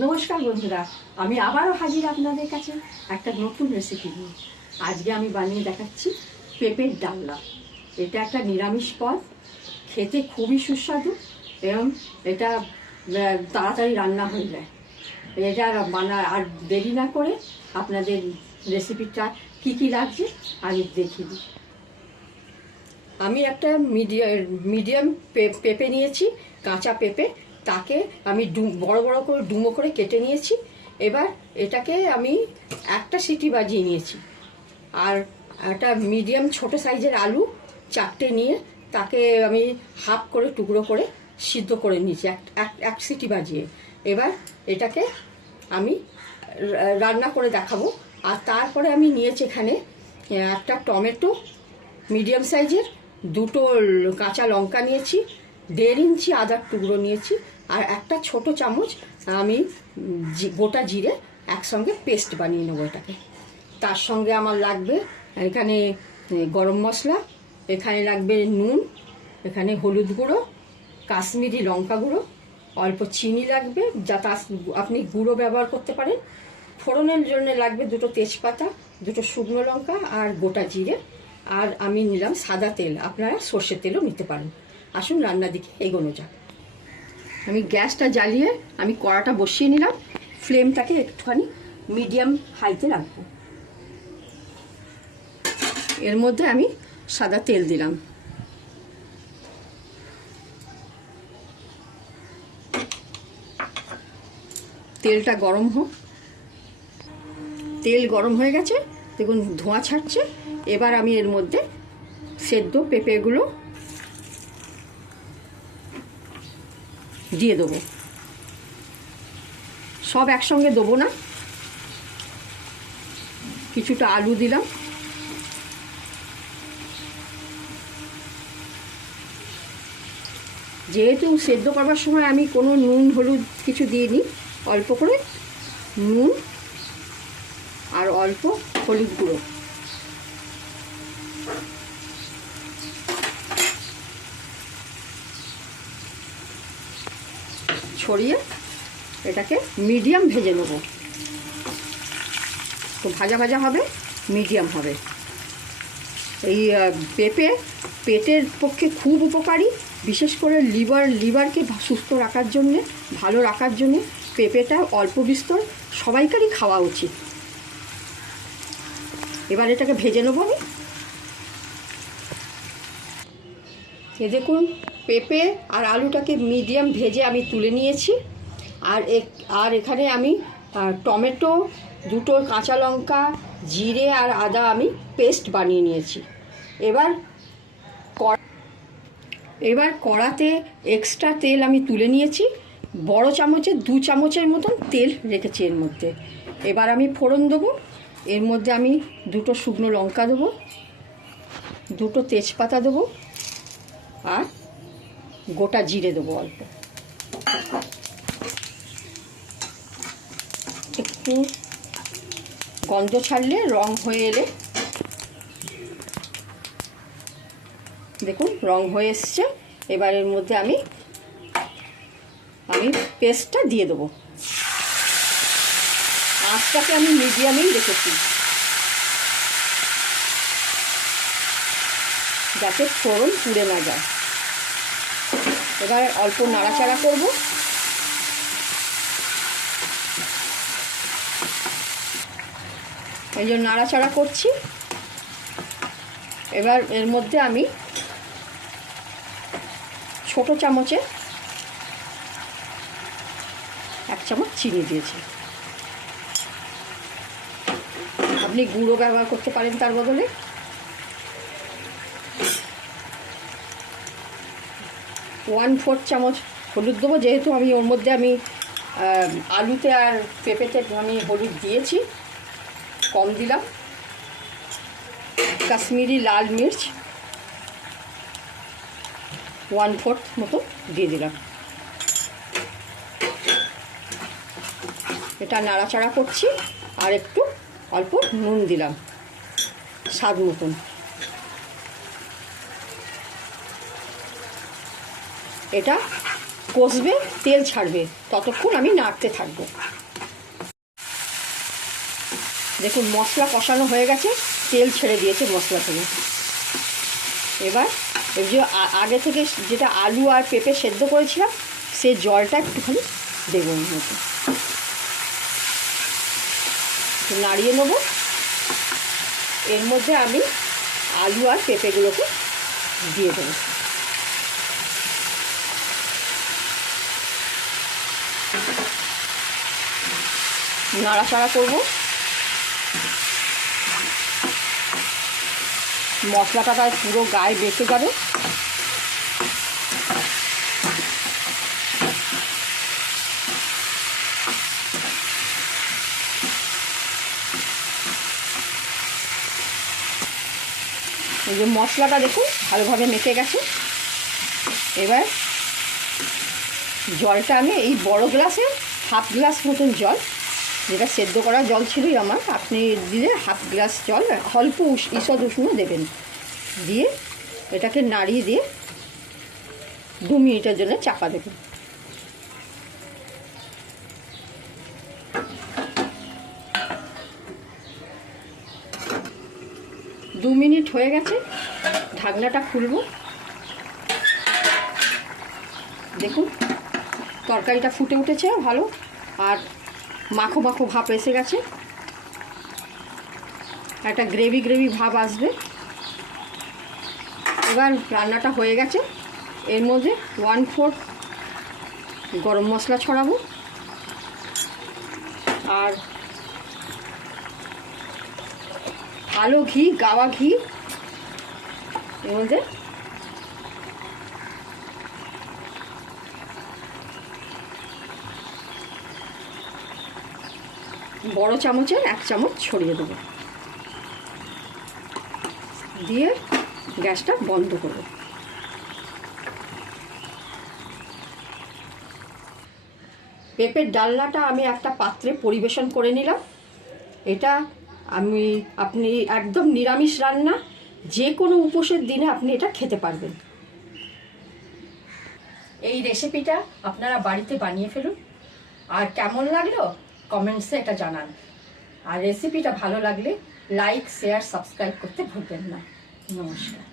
নমস্কার বন্ধুরা, আমি আবারও হাজির আপনাদের কাছে একটা নতুন রেসিপি নিয়ে। আজকে আমি বানিয়ে দেখাচ্ছি পেঁপের ডালনা। এটা একটা নিরামিষ পদ, খেতে খুবই সুস্বাদু এবং এটা তাড়াতাড়ি রান্না হয়ে যায়। এটা আর দেরি না করে আপনাদের রেসিপিটা কি লাগছে আমি দেখিয়ে দিই। আমি একটা মিডিয়াম পেঁপে নিয়েছি, কাঁচা পেঁপে। তাকে আমি বড় বড় করে ডুমো করে কেটে নিয়েছি। এবার এটাকে আমি একটা সিটি বাজিয়ে নিয়েছি। আর একটা মিডিয়াম ছোট সাইজের আলু 4টে নিয়ে তাকে আমি হাফ করে টুকরো করে সিদ্ধ করে নিয়েছি এক সিটি বাজিয়ে। এবার এটাকে আমি রান্না করে দেখাবো। আর তারপরে আমি নিয়েছি এখানে একটা টমেটো মিডিয়াম সাইজের, 2টো কাঁচা লঙ্কা নিয়েছি, 1.5 ইঞ্চি আদার টুকরো নিয়েছি, আর একটা ছোট চামচ আমি গোটা জিরে একসঙ্গে পেস্ট বানিয়ে নেবো এটাকে। তার সঙ্গে আমার লাগবে এখানে গরম মশলা, এখানে লাগবে নুন, এখানে হলুদ গুঁড়ো, কাশ্মীরি লঙ্কা গুঁড়ো, অল্প চিনি লাগবে, যাতে আপনি গুঁড়ো ব্যবহার করতে পারেন। ফোড়নের জন্য লাগবে 2টো তেজপাতা, 2টো শুকনো লঙ্কা আর গোটা জিরে। আর আমি নিলাম সাদা তেল, আপনারা সর্ষের তেলও নিতে পারেন। আসুন রান্নার দিকে এগোনো যাক। আমি গ্যাসটা জ্বালিয়ে আমি কড়াটা বসিয়ে নিলাম। ফ্লেমটাকে একটুখানি মিডিয়াম হাইতে রাখবো। এর মধ্যে আমি সাদা তেল দিলাম। তেলটা গরম হোক। তেল গরম হয়ে গেছে, দেখুন ধোঁয়া ছাড়ছে। এবার আমি এর মধ্যে সেদ্ধ পেঁপেগুলো দিয়ে দেবো। সব একসঙ্গে দেবো না, কিছুটা আলু দিলাম। যেহেতু সেদ্ধ করবার সময় আমি কোনো নুন হলুদ কিছু দিইনি, অল্প করে নুন আর অল্প হলুদ গুঁড়ো ছড়িয়ে এটাকে মিডিয়াম ভেজে নেব। তো ভাজা ভাজা হবে, মিডিয়াম হবে। এই পেঁপে পেটের পক্ষে খুব উপকারী, বিশেষ করে লিভারকে সুস্থ রাখার জন্যে, ভালো রাখার জন্যে পেঁপেটা অল্প বিস্তর সবাইকারই খাওয়া উচিত। এবার এটাকে ভেজে নেব আমি। এ দেখুন, পেঁপে আর আলুটাকে মিডিয়াম ভেজে আমি তুলে নিয়েছি। আর এখানে আমি টমেটো, 2টো কাঁচা লঙ্কা, জিরে আর আদা আমি পেস্ট বানিয়ে নিয়েছি। এবার কড়াতে এক্সট্রা তেল আমি তুলে নিয়েছি। বড় চামচে 2 চামচের মতন তেল রেখেছি এর মধ্যে। এবার আমি ফোড়ন দেবো। এর মধ্যে আমি 2টো শুকনো লঙ্কা দেবো, 2টো তেজপাতা দেবো, আর গোটা জিরে দেবো অল্প। একটু গন্ধ ছাড়লে, রং হয়ে এলে, দেখুন রং হয়ে এসছে। এবার এর মধ্যে আমি পেস্টটা দিয়ে দেবো। আঁচটাকে আমি মিডিয়ামেই রেখেছি, যাতে ফোড়ন পুড়ে না যায়। এবার অল্প নাড়াচাড়া করব। এই জন্য নাড়াচাড়া করছি। এবার এর মধ্যে আমি ছোট চামচে 1 চামচ চিনি দিয়েছি। আপনি গুঁড়ো ব্যবহার করতে পারেন তার বদলে। ওয়ান 4 চামচ হলুদ দেবো, যেহেতু আমি ওর মধ্যে আলুতে আর পেঁপেতে আমি হলুদ দিয়েছি, কম দিলাম। কাশ্মীরি লাল মির্চ 1/4 মতো দিয়ে দিলাম। এটা নাড়াচাড়া করছি। আর একটু অল্প নুন দিলাম স্বাদ মতন। এটা কষবে, তেল ছাড়বে, ততক্ষণ আমি নাড়তে থাকবো। দেখুন মশলা কষানো হয়ে গেছে, তেল ছেড়ে দিয়েছে মশলা থেকে। এবার এই যে আগে থেকে যেটা আলু আর পেঁপে সেদ্ধ করেছিলাম সেই জলটা একটুখানি দেবো এর মধ্যে, নাড়িয়ে নেবো। এর মধ্যে আমি আলু আর পেঁপেগুলোকে দিয়ে দেবো। নাড়াচাড়া করবো। মশলাটা তার পুরো গায়ে বেঁচে যাবে। এই যে মশলাটা দেখুন ভালোভাবে মেখে গেছে। এবার জলটা আমি এই বড় গ্লাসে হাফ গ্লাস মতন জল, যেটা সেদ্ধ করা জল ছিলই আমার, আপনি দিলে হাফ গ্লাস জল অল্প ঈষৎ উষ্ণ দেবেন, দিয়ে এটাকে নাড়িয়ে দিয়ে 2 মিনিটের জন্য চাপা দেবেন। দু মিনিট হয়ে গেছে, ঢাকনাটা খুলব। দেখুন তরকারিটা ফুটে উঠেছে ভালো, আর মাখো মাখো ভাব এসে গেছে, একটা গ্রেভি গ্রেভি ভাব আসবে। এবার রান্নাটা হয়ে গেছে। এর মধ্যে 1/4 গরম মশলা ছড়াবো, আর ভালো ঘি, গাওয়া ঘি এর মধ্যে বড় চামচের 1 চামচ ছড়িয়ে দেবো, দিয়ে গ্যাসটা বন্ধ করব। পেঁপের ডালনাটা আমি একটা পাত্রে পরিবেশন করে নিলাম। এটা আপনি একদম নিরামিষ রান্না, যে কোনো উপোসের দিনে আপনি এটা খেতে পারবেন। এই রেসিপিটা আপনারা বাড়িতে বানিয়ে ফেলুন, আর কেমন লাগলো কমেন্টসে এটা জানান। আর রেসিপিটা ভালো লাগলে লাইক, শেয়ার, সাবস্ক্রাইব করতে ভুলবেন না। নমস্কার।